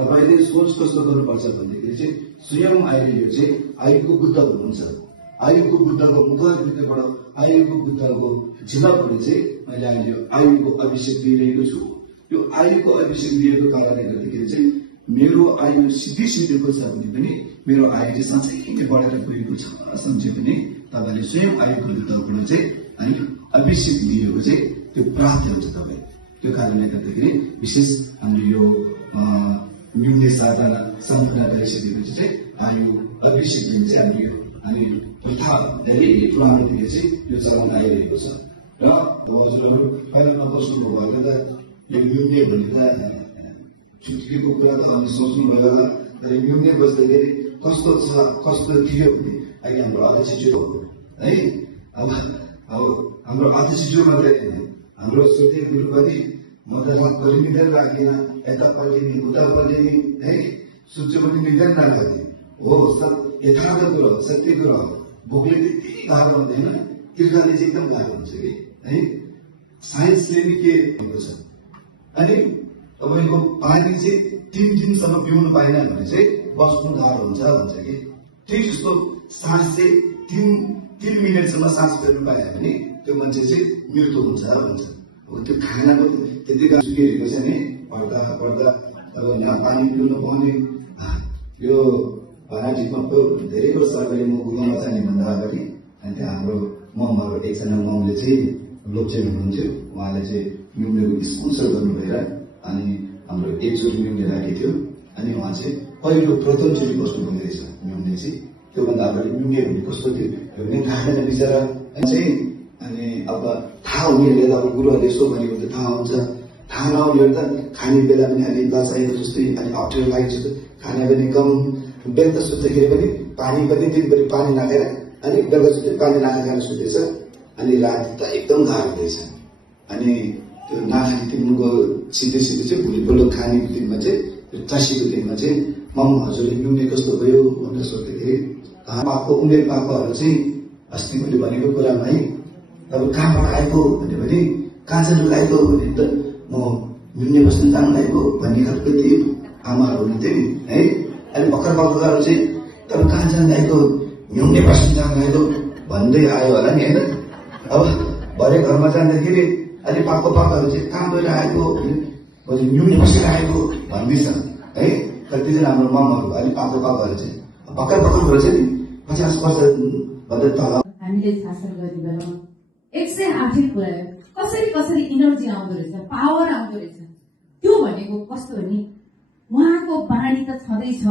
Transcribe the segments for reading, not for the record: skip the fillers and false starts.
तपाईले सोच कस्तो गर्नुपर्छ भन्दाखेरि चाहिँ स्वयं आर्यले चाहिँ आयुको बुद्ध हुनुहुन्छ। आयुको बुद्धको मुखबाट आयुको बुद्धको झिलकबाट चाहिँ मैले अहिले आयुको अभिषेक दिइरहेको छु। यो आयुको अभिषेक दिएको कारणले गर्दाखेरि चाहिँ मेरो आयु सिद्धिएको छ भने पनि मेरो आयु चाहिँ साँच्चै बढेर गएको छ सम्झे पनि तपाईँले स्वयं आयुको बुद्धबाट चाहिँ है अभिषेक दिएको चाहिँ त्यो प्राप्त हुन्छ तपाईँ। त्यो कारणले गर्दाखेरि विशेष हाम्रो यो न्युने साधना सम्पन्न गरिसकेपछि चाहिँ आयु अभिषेक दिन चाहिँ हामी प्रथा धेरै पुरानोतिर चाहिँ यो चलाउन आइरहेको छ। र हजुरहरू पहिला नबस्नु भएको त यो न्युने भने त छुट्टीको कुरा त हामी सोच्नु भयो होला, तर न्युने बस्दाखेरि कस्तो छ कस्तो थियो भने अहिले हाम्रो अध्यक्षज्यू है अब हाम्रो अध्यक्षज्यू मात्रै होइन, हाम्रो श्रोते गुरु पनि म त रातभरि निद्रा लागेन, यता पल्टिने उता पल्टिने है सूर्य पनि निद्रा नलाग्ने हो। यथार्थ कुरो सत्य कुरो हो। भोकले त्यति गाह्रो हुँदैन, तिर्खाले चाहिँ एकदम गाह्रो हुन्छ कि है। साइन्सले पनि के भन्छ अनि तपाईँको पानी चाहिँ 3 दिनसम्म पिउनु पाएन भने चाहिँ बस्नु गाह्रो हुन्छ भन्छ कि। ठिक जस्तो सास चाहिँ 3 मिनटसम्म सास फेर्नु पाएन भने त्यो मान्छे चाहिँ मृत्यु हुन्छ भन्छ। अब त्यो खानाको त्यति गाह्रो सुकिरहेको छ नि, पढ्दा पढ्दा अब यहाँ पानी पिउनु पाउने यो भाडाटिकमा धेरै वर्ष अगाडि म गुगामा जाने भन्दा अगाडि अनि त्यहाँ हाम्रो ममहरू एकजना ममले चाहिँ लोप्चे हुनुहुन्थ्यो, उहाँले चाहिँ न्युनेको स्पोन्सर गर्नु भएर अनि हाम्रो एकचोटि न्युने राखेको थियो। अनि उहाँ चाहिँ पहिलो प्रथमचोटि बस्नु हुँदै रहेछ न्युने चाहिँ। त्योभन्दा अगाडि न्युने भने कस्तो थियो भने थाहा छैन बिचरा चाहिँ। अनि अब थाहा हुनेहरूले त अब गुरुहरूले यसो भनेको त थाहा हुन्छ, थाहा नहुने त खाने बेला पनि अलि लजाएको जस्तै अलि अप्ठ्यारो लागेको जस्तो खाना पनि कम बेलुका सुत्दाखेरि पनि पानी पनि दिनभरि पानी नखाएर अनि बेलुका सुत्दै पानी नखाएर सुत्दैछ अनि राति त एकदम गाह्रो हुँदैछ अनि त्यो नखाने दिनको सिधै चाहिँ भोलिपल्ट खानेको दिनमा चाहिँ चासीको दिनमा चाहिँ मम हजुरले नुने कस्तो भयो भनेर सोध्दाखेरि पाको उमेर पाकोहरू चाहिँ अस्ति मैले भनेको कुरामा है अब कहाँबाट आएको भन्यो भने कहाँ जानु लागेको भने त म नुने बस्न जानु लागेको भन्ने खालको थिएँ आमाहरू थिए नि है अहिले भर्खर भर्खरहरू चाहिँ तर कहाँ जानु लागेको नुने बस्न जानु लागेको भन्दै आयो होला नि होइन अब भरे घरमा जाँदाखेरि अलि पाको पाकोहरू चाहिँ कहाँ गएर आएको नुने बसेर आएको भन्दैछ है कतिजना हाम्रो ममहरू अलिक पाको पाकोहरू चाहिँ भर्खर भर्खरहरू चाहिँ नि 50 वर्ष भन्दा तल हामीले शासन गर्ने बेलामा 108 कुरा कसरी इनर्जी आउँदो रहेछ पावर आउँदो रहेछ त्यो भनेको कस्तो हो नि उहाँको बाणी त छँदैछ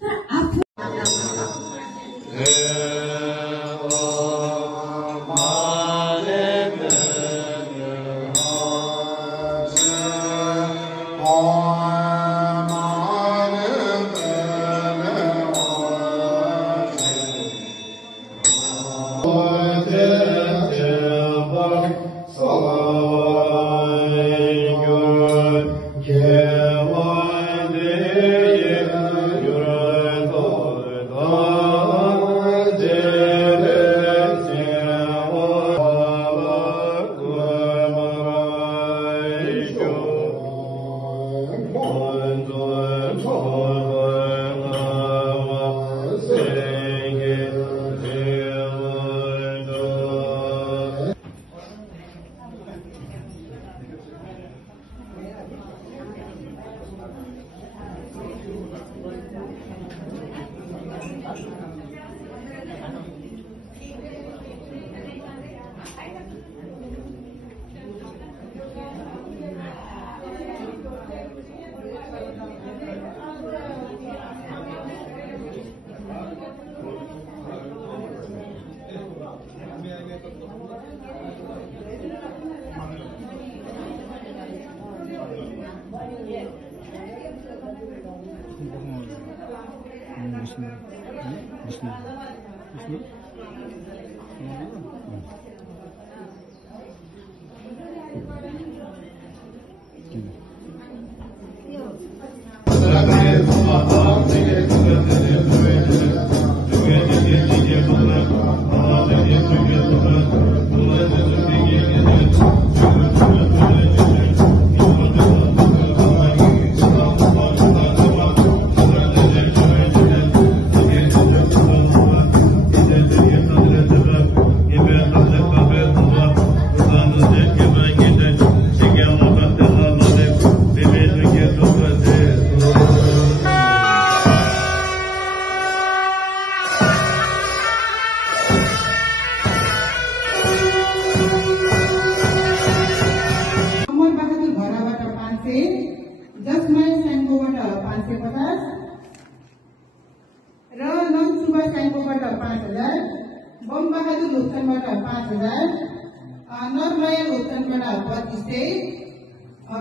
तर आफू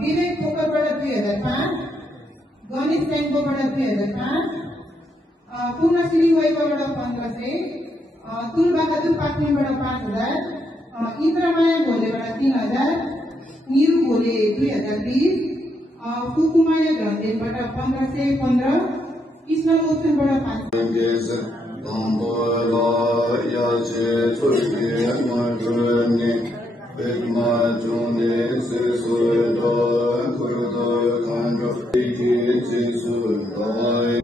विवेक पोखरबाट 2005, Ganesh ट्याङ्कोबाट 2005, Purnashree वैभवबाट 1500, Tul Bahadur पाक्नेबाट 5000, Indramaya भोलेबाट 3000, Niru Bhole 2020, कुकुमाया घन्टेबाट 1515, Krishna लोचनबाट 500। Bedma June Sesu Da Kurda Kanjo Iki Jesu Dai